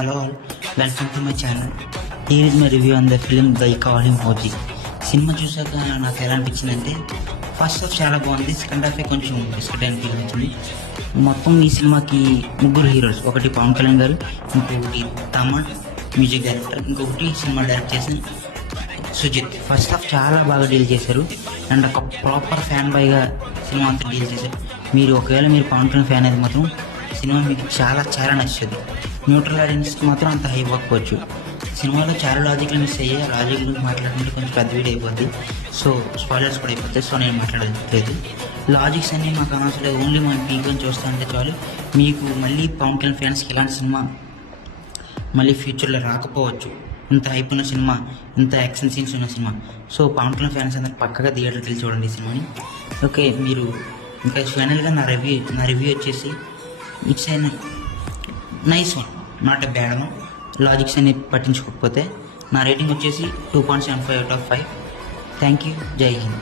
Hello all, welcome to my channel. Here is my review on the film I Call Him OG. Cinema చూసాక నాకు ఎలా అనిపించిందంటే first half చాలా బాగుంది, second హాఫే కొంచెం బిస్కెట్ అనిపించింది. మొత్తం ఈ సినిమాకి ముగ్గురు హీరోస్, ఒకటి పవన్ కళ్యాణ్ గారు, ఇంకొకటి తమన్ మ్యూజిక్ డైరెక్టర్, ఇంకొకటి సినిమా డైరెక్ట్ చేసిన సుజిత్. ఫస్ట్ హాఫ్ చాలా బాగా డీల్ చేశారు అండ్ ఒక ప్రాపర్ ఫ్యాన్ బాయ్గా సినిమా అంతా డీల్ చేశారు. ఒకవేళ మీరు పవన్ కళ్యాణ్ ఫ్యాన్ అయితే మాత్రం సినిమా మీకు చాలా చాలా నచ్చుతుంది. న్యూట్రల్ ఆడియన్స్కి మాత్రం అంత హై అవ్వకపోవచ్చు. సినిమాలో చాలా లాజిక్లు మిస్ అయ్యాయి. లాజిక్ గురించి మాట్లాడుకుంటే కొంచెం పెద్ద వీడియో అయిపోద్ది, సో స్పాయిలర్స్ కూడా అయిపోతాయి. సో నేను మాట్లాడలేదు. లాజిక్స్ అన్నీ మాకు అనవసరం లేదు, ఓన్లీ మనం పీక్ని చూస్తా అంటే చాలు. మీకు మళ్ళీ పవన్ కళ్యాణ్ ఫ్యాన్స్కి ఇలాంటి సినిమా మళ్ళీ ఫ్యూచర్లో రాకపోవచ్చు. ఇంత హైప్ ఉన్న సినిమా, ఇంత యాక్షన్ సీన్స్ ఉన్న సినిమా. సో పవన్ కళ్యాణ్ ఫ్యాన్స్ అందరూ పక్కగా థియేటర్కి వెళ్ళి చూడండి ఈ సినిమాని. ఓకే, మీరు ఇంకా ఫైనల్గా నా రివ్యూ వచ్చేసి it's a nice one, not a bad one. Logics అన్ని పట్టించుకోకపోతే నా రేటింగ్ వచ్చేసి 2.75 out of 5. Thank you. జై హింద్.